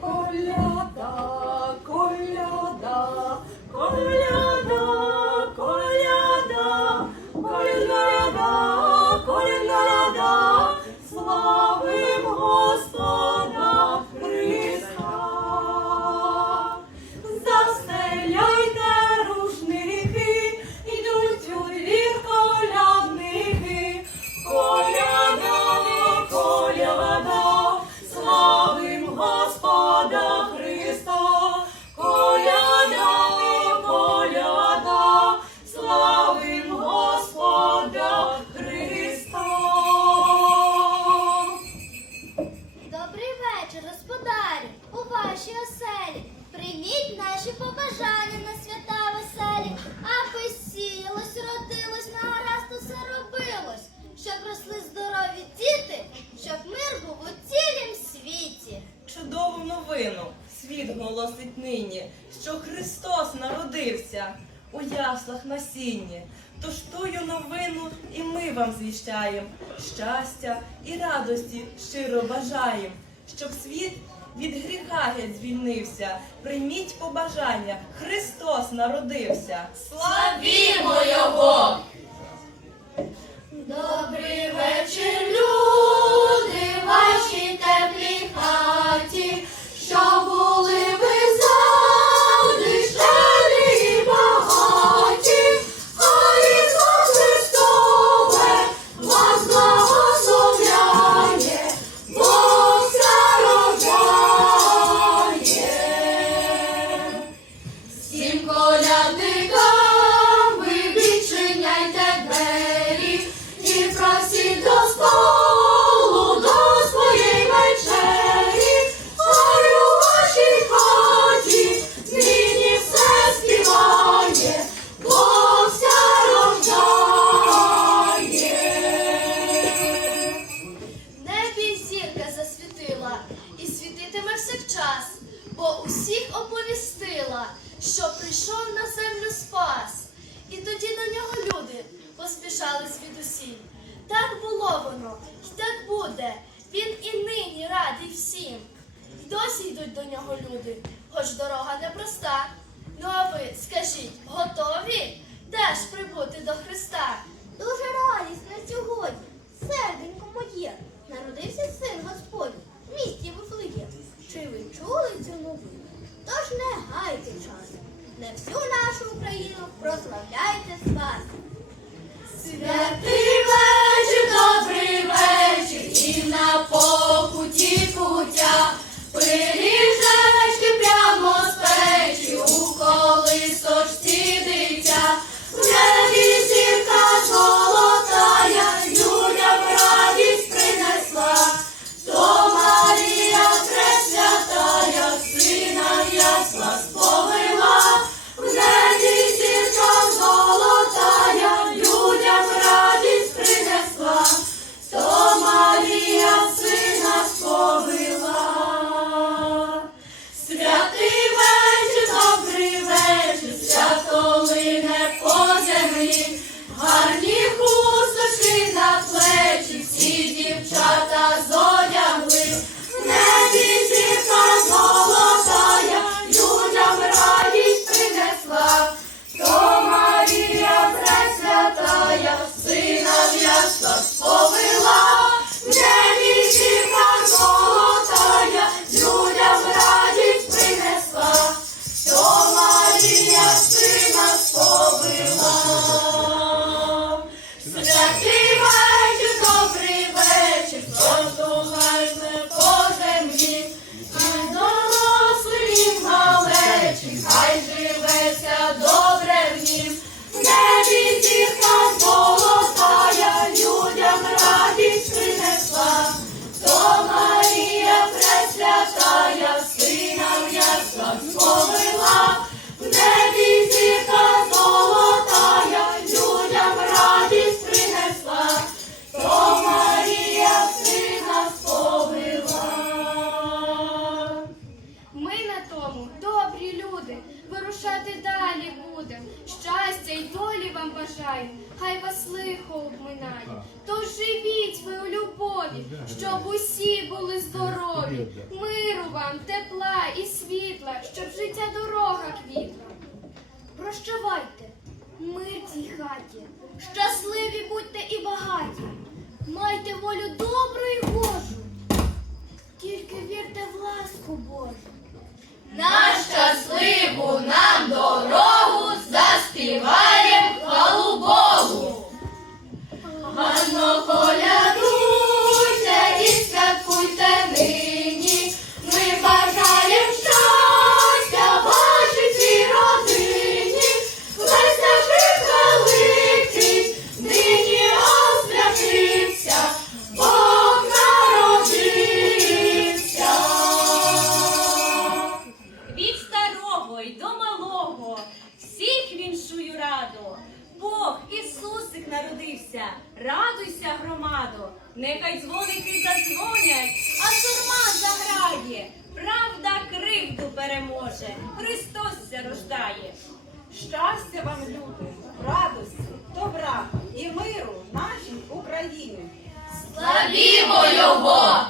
коляда, голосить нині, що Христос народився у яслах на сіні. Тож тую новину і ми вам звіщаєм щастя і радості щиро бажаєм, щоб світ від гріха геть звільнився. Прийміть побажання, Христос народився. Славімо Його! Добрий вечір, люди, усіх оповістила, що прийшов на землю спас. І тоді до нього люди поспішали звідусіль. Так було воно, і так буде. Він і нині радий всім. І досі йдуть до нього люди, хоч дорога непроста. Ну а ви скажіть, готові теж прибути до Христа? Дуже радісно сьогодні, серденько моє, вивчати далі буде. Щастя й долі вам бажаю, хай вас лихо обминає. То живіть ви у любові, щоб усі були здорові. Миру вам, тепла і світла, щоб життя дорога квітла. Прощавайте, мир цій хаті, щасливі будьте і багаті, майте волю. Нехай дзвоники задзвонять, а сурма заграє, правда кривду переможе, Христос зарождає. рождає. Щастя вам, люди, радості, добра і миру нашій Україні. Славімо його,